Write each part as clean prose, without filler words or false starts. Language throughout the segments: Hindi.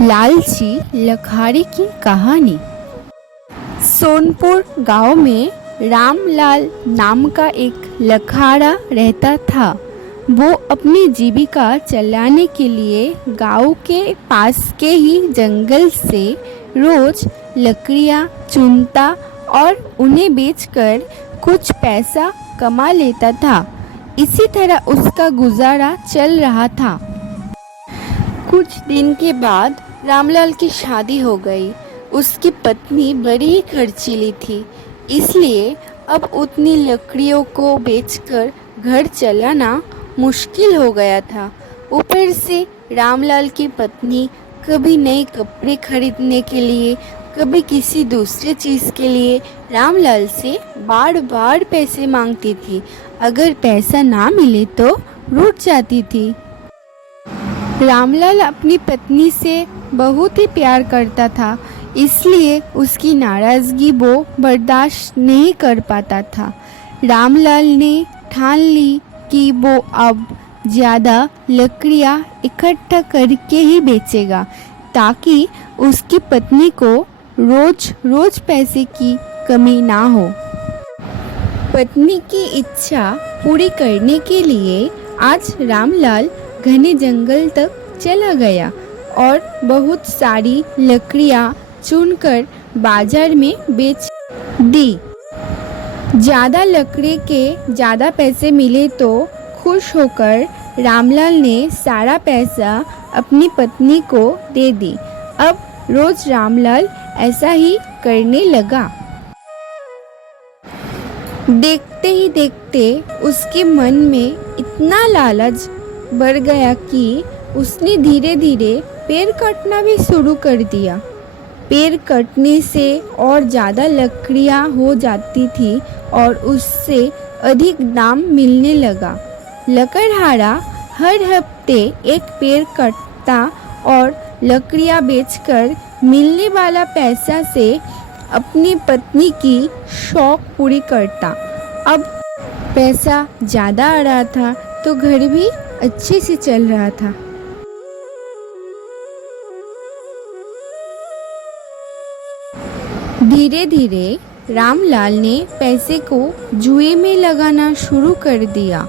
लालची लखाड़ी की कहानी। सोनपुर गांव में रामलाल नाम का एक लखाड़ा रहता था। वो अपनी जीविका चलाने के लिए गांव के पास के ही जंगल से रोज लकड़ियां चुनता और उन्हें बेचकर कुछ पैसा कमा लेता था। इसी तरह उसका गुजारा चल रहा था। कुछ दिन के बाद रामलाल की शादी हो गई। उसकी पत्नी बड़ी ही खर्चीली थी, इसलिए अब उतनी लकड़ियों को बेचकर घर चलाना मुश्किल हो गया था। ऊपर से रामलाल की पत्नी कभी नए कपड़े खरीदने के लिए, कभी किसी दूसरे चीज़ के लिए रामलाल से बार बार पैसे मांगती थी। अगर पैसा ना मिले तो रूठ जाती थी। रामलाल अपनी पत्नी से बहुत ही प्यार करता था, इसलिए उसकी नाराज़गी वो बर्दाश्त नहीं कर पाता था। रामलाल ने ठान ली कि वो अब ज़्यादा लकड़ियाँ इकट्ठा करके ही बेचेगा, ताकि उसकी पत्नी को रोज रोज पैसे की कमी ना हो। पत्नी की इच्छा पूरी करने के लिए आज रामलाल घने जंगल तक चला गया और बहुत सारी लकड़ियाँ चुनकर बाजार में बेच दी। ज़्यादा लकड़ी के ज़्यादा पैसे मिले तो खुश होकर रामलाल ने सारा पैसा अपनी पत्नी को दे दी। अब रोज रामलाल ऐसा ही करने लगा। देखते ही देखते उसके मन में इतना लालच बढ़ गया कि उसने धीरे धीरे पेड़ काटना भी शुरू कर दिया। पेड़ कटने से और ज़्यादा लकड़ियाँ हो जाती थी और उससे अधिक दाम मिलने लगा। लकड़हारा हर हफ्ते एक पेड़ काटता और लकड़ियाँ बेचकर मिलने वाला पैसा से अपनी पत्नी की शौक पूरी करता। अब पैसा ज़्यादा आ रहा था तो घर भी अच्छे से चल रहा था। धीरे धीरे रामलाल ने पैसे को जुए में लगाना शुरू कर दिया।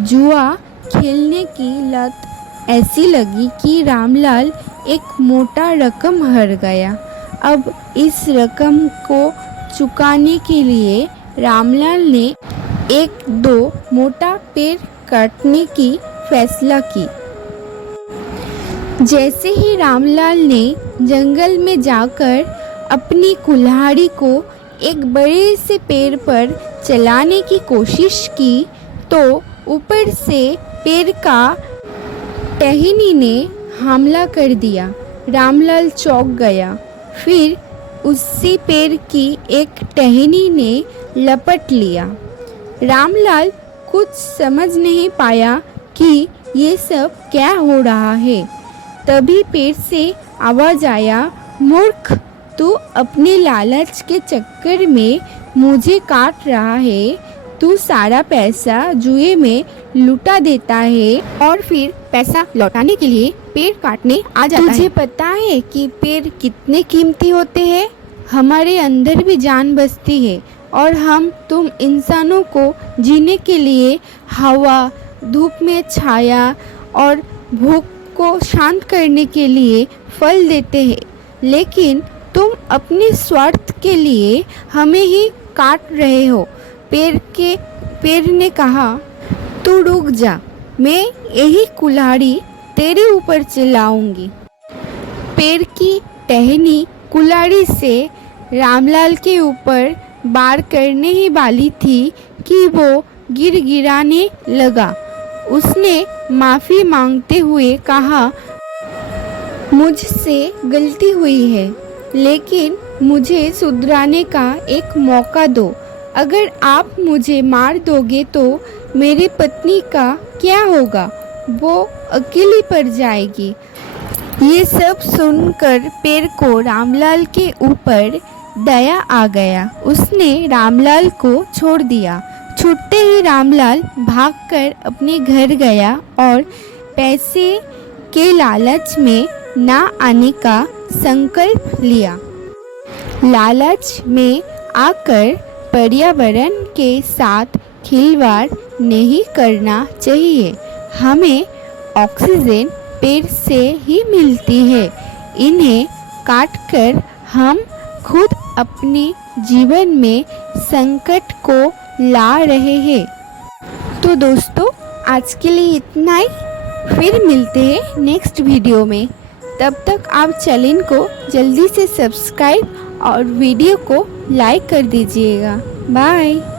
जुआ खेलने की लत ऐसी लगी कि रामलाल एक मोटा रकम हार गया। अब इस रकम को चुकाने के लिए रामलाल ने एक दो मोटा पेड़ काटने की फैसला की। जैसे ही रामलाल ने जंगल में जाकर अपनी कुल्हाड़ी को एक बड़े से पेड़ पर चलाने की कोशिश की तो ऊपर से पेड़ का टहनी ने हमला कर दिया। रामलाल चौंक गया। फिर उसी पेड़ की एक टहनी ने लपट लिया। रामलाल कुछ समझ नहीं पाया कि ये सब क्या हो रहा है। तभी पेड़ से आवाज़ आया, मूर्ख, तू अपने लालच के चक्कर में मुझे काट रहा है। तू सारा पैसा जुए में लुटा देता है और फिर पैसा लौटाने के लिए पेड़ काटने आ जाता है। तुझे पता है कि पेड़ कितने कीमती होते हैं? हमारे अंदर भी जान बसती है और हम तुम इंसानों को जीने के लिए हवा, धूप में छाया और भूख को शांत करने के लिए फल देते हैं, लेकिन तुम अपने स्वार्थ के लिए हमें ही काट रहे हो। पेड़ ने कहा, तू रुक जा, मैं यही कुल्हाड़ी तेरे ऊपर चलाऊंगी। पेड़ की टहनी कुल्हाड़ी से रामलाल के ऊपर वार करने ही वाली थी कि वो गिराने लगा। उसने माफ़ी मांगते हुए कहा, मुझसे गलती हुई है, लेकिन मुझे सुधराने का एक मौका दो। अगर आप मुझे मार दोगे तो मेरी पत्नी का क्या होगा? वो अकेली पड़ जाएगी। ये सब सुनकर पेड़ को रामलाल के ऊपर दया आ गया। उसने रामलाल को छोड़ दिया। छूटते ही रामलाल भागकर अपने घर गया और पैसे के लालच में ना आने का संकल्प लिया। लालच में आकर पर्यावरण के साथ खिलवाड़ नहीं करना चाहिए। हमें ऑक्सीजन पेड़ से ही मिलती है, इन्हें काटकर हम खुद अपने जीवन में संकट को ला रहे हैं। तो दोस्तों, आज के लिए इतना ही। फिर मिलते हैं नेक्स्ट वीडियो में। तब तक आप चैनल को जल्दी से सब्सक्राइब और वीडियो को लाइक कर दीजिएगा। बाय।